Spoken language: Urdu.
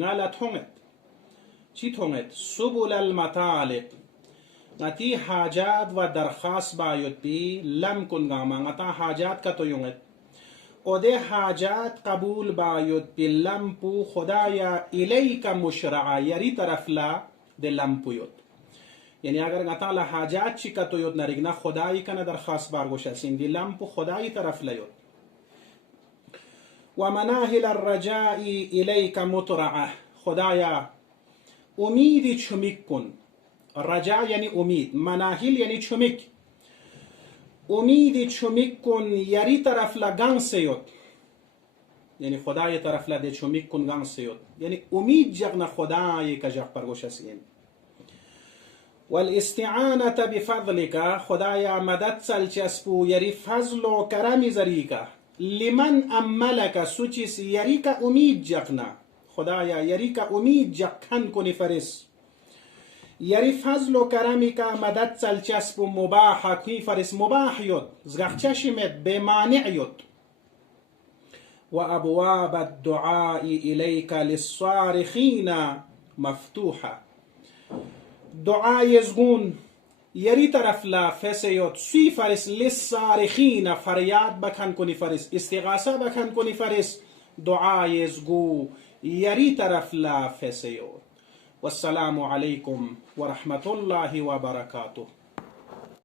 ngala thonget subulal matalib ngati hajat wa darkhas bayot bi lam kun gama ngata hajat ka to yunget ode hajat qabul bayot bi lam pu khudaya ilayka mushra'a yari taraf la de lam puyot yani agar ngata la hajat chi ka to yot narigna khudai kana darkhas bar goshal sindi lam pu khudai taraf la yot ومناهل الرجاء إليك مطرعة خدايا أميدي چمك كن. الرجاء يعني أميد، مناهل يعني چمك. أميدي چمك كن يري طرف لغان سيوت يعني خدايا طرف لدي چمك كن غان سيوت يعني أميد جغنا خدايا كجغ پرگوش اسين. والاستعانة بفضلك خدايا مدد سلچسپو يري فضل و کرم زريكا لمن املك سوچیس یریکا امید جقنا خدایا یریکا امید جقن کنی فرس یری فضل و کرمی کا مدد سلچسب و مباح کنی فرس مباح یود زغچشمت بمانع یود و ابواب الدعاء الیک للصارخین مفتوحه دعای زغون یری طرف لا فسیوت سی فرس للصارخین فریاد بکن کنی فرس استغاثه بکن کنی فرس دعای زگو یری طرف لا فسیوت والسلام علیکم ورحمت الله وبرکاته.